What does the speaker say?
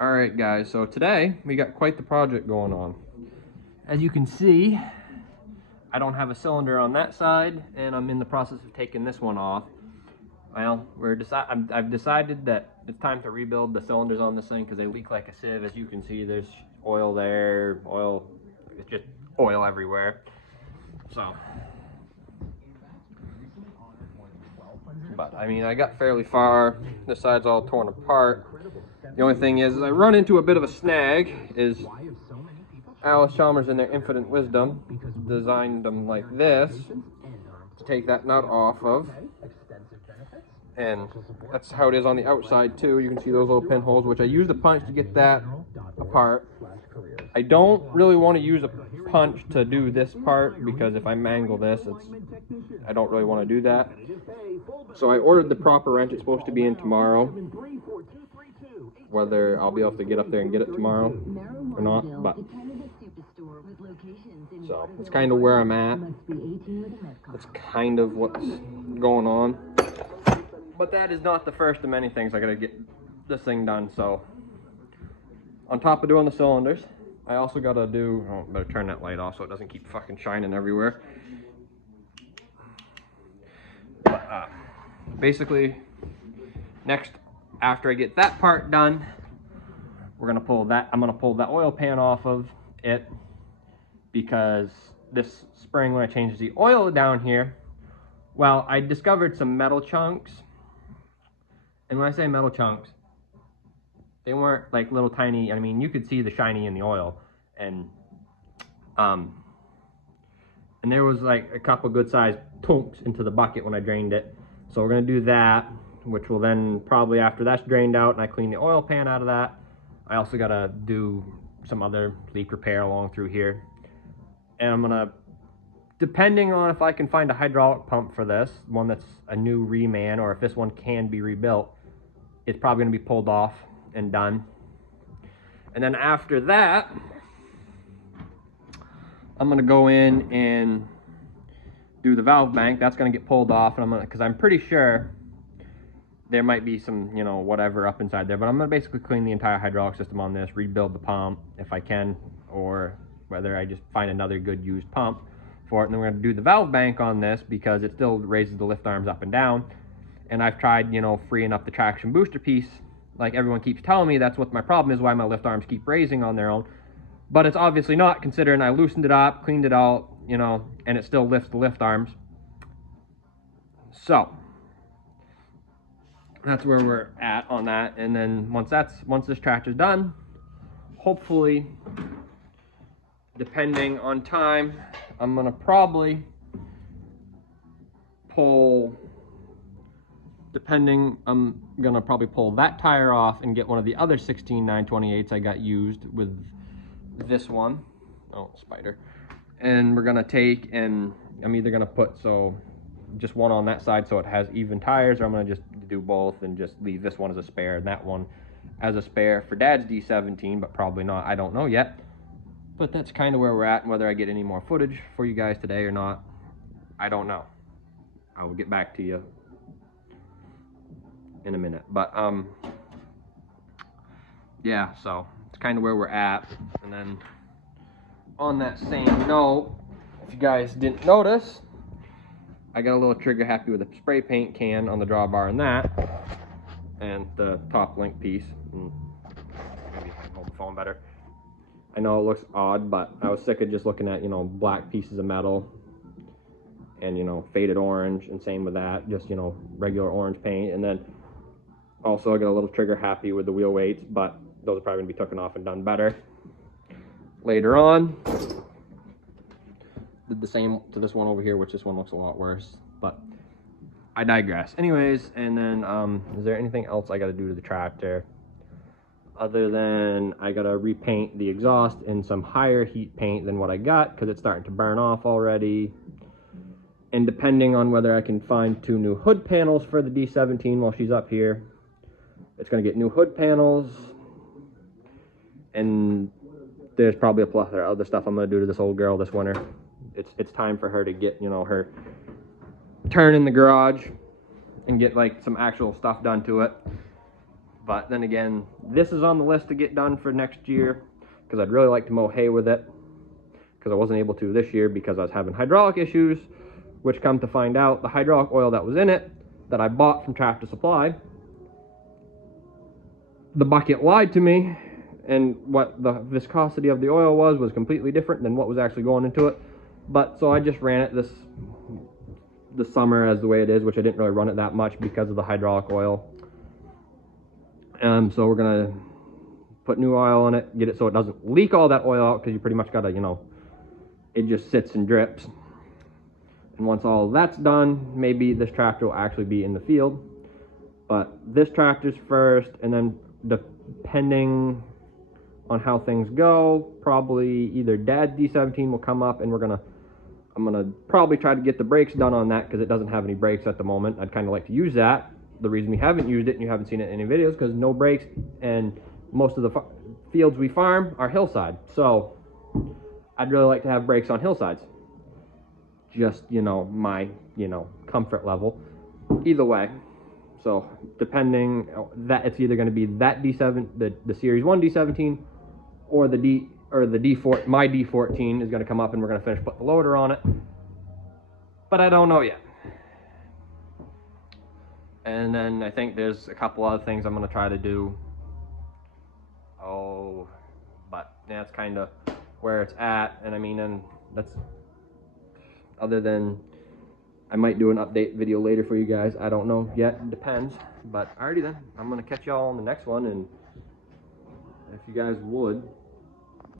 All right, guys, so today we got quite the project going on. As you can see, I don't have a cylinder on that side, and I'm in the process of taking this one off. Well, I've decided that it's time to rebuild the cylinders on this thing because they leak like a sieve. As you can see, there's oil there, it's just oil everywhere. So, but I mean, I got fairly far. This side's all torn apart. The only thing is I run into a bit of a snag is Alice Chalmers in their infinite wisdom designed them like this to take that nut off of. And that's how it is on the outside too. You can see those little pinholes, which I used a punch to get that apart. I don't really want to use a punch to do this part because if I mangle this, I don't really want to do that. So I ordered the proper wrench. It's supposed to be in tomorrow. Whether I'll be able to get up there and get it tomorrow or not, but so it's kind of where I'm at. That's kind of what's going on. But that is not the first of many things I gotta get this thing done. So on top of doing the cylinders, I also gotta do, oh, better turn that light off so it doesn't keep fucking shining everywhere. But basically, next, after I get that part done, I'm gonna pull that oil pan off of it because this spring, when I changed the oil down here, well, I discovered some metal chunks. And when I say metal chunks, they weren't like little tiny, I mean, you could see the shiny in the oil. And there was like a couple good sized tonks into the bucket when I drained it. So we're gonna do that, which will then probably, after that's drained out and I clean the oil pan out of that, I also gotta do some other leak repair along through here. And I'm gonna, depending on if I can find a hydraulic pump for this, one that's a new reman, or if this one can be rebuilt, it's probably gonna be pulled off and done. And then after that, I'm gonna go in and do the valve bank. That's gonna get pulled off, and because I'm pretty sure there might be some, you know, whatever up inside there, but I'm gonna basically clean the entire hydraulic system on this, rebuild the pump if I can, or whether I just find another good used pump for it. And then we're gonna do the valve bank on this because it still raises the lift arms up and down. And I've tried, you know, freeing up the traction booster piece. Like everyone keeps telling me that's what my problem is, why my lift arms keep raising on their own. But it's obviously not, considering I loosened it up, cleaned it out, you know, and it still lifts the lift arms. So that's where we're at on that. And then once this tractor's done, hopefully, depending on time, I'm gonna probably pull, I'm gonna probably pull that tire off and get one of the other 16 928s I got used with this one. Oh, spider. And we're gonna take, and I'm either gonna put just one on that side so it has even tires, or I'm gonna just do both and just leave this one as a spare and that one as a spare for Dad's D17, but probably not, I don't know yet. But that's kind of where we're at, and whether I get any more footage for you guys today or not, I don't know. I will get back to you in a minute. But yeah, so it's kind of where we're at. And then on that same note, if you guys didn't notice, I got a little trigger happy with a spray paint can on the drawbar and that, and the top link piece. And maybe I can hold the phone better. I know it looks odd, but I was sick of just looking at, you know, black pieces of metal and, you know, faded orange, and same with that, just, you know, regular orange paint. And then also I got a little trigger happy with the wheel weights, but those are probably gonna be taken off and done better later on. Did the same to this one over here, which this one looks a lot worse, but I digress. Anyways, and then is there anything else I gotta do to the tractor other than I gotta repaint the exhaust in some higher heat paint than what I got because it's starting to burn off already. And depending on whether I can find 2 new hood panels for the D17 while she's up here, it's gonna get new hood panels. And there's probably a plethora of other stuff I'm gonna do to this old girl this winter. It's time for her to get, you know, her turn in the garage and get like some actual stuff done to it. But then again, this is on the list to get done for next year because I'd really like to mow hay with it, because I wasn't able to this year because I was having hydraulic issues, which come to find out the hydraulic oil that was in it that I bought from Tractor Supply, the bucket lied to me, and what the viscosity of the oil was completely different than what was actually going into it. But so I just ran it this summer as the way it is, which I didn't really run it that much because of the hydraulic oil. So we're gonna put new oil in it, get it so it doesn't leak all that oil out, because you pretty much gotta, you know, it just sits and drips. And once all of that's done, maybe this tractor will actually be in the field. But this tractor's first, and then depending on how things go, probably either Dad's D17 will come up, and I'm gonna probably try to get the brakes done on that, because it doesn't have any brakes at the moment. I'd kind of like to use that. The reason we haven't used it and you haven't seen it in any videos, because no brakes, and most of the fields we farm are hillside. So I'd really like to have brakes on hillsides. Just, you know, my, you know, comfort level. Either way. So depending, that it's either going to be that D7, the Series 1 D17, or the D4, my D14 is going to come up, and we're going to finish putting the loader on it. But I don't know yet. And then I think there's a couple other things I'm going to try to do. Oh, but that's kind of where it's at. And I mean, and that's, other than I might do an update video later for you guys. I don't know yet. It depends. But alrighty then. I'm going to catch y'all on the next one. And if you guys would,